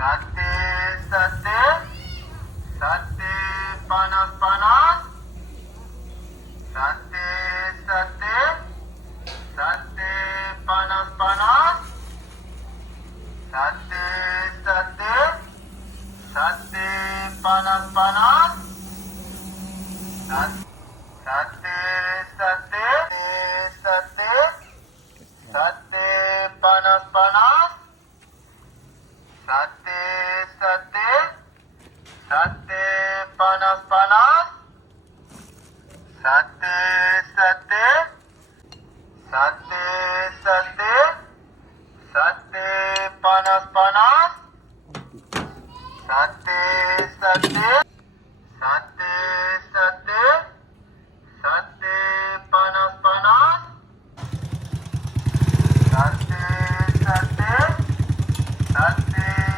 Sate, sate, sate panas-panas. Sate, sate, sate panas-panas. Sate, sate, sate panas-panas. Sate, sate, sate, sate panas-panas. Sate, sate, sate panas-panas. Sate, sate, sate, sate, sate panas-panas. Sate, sate.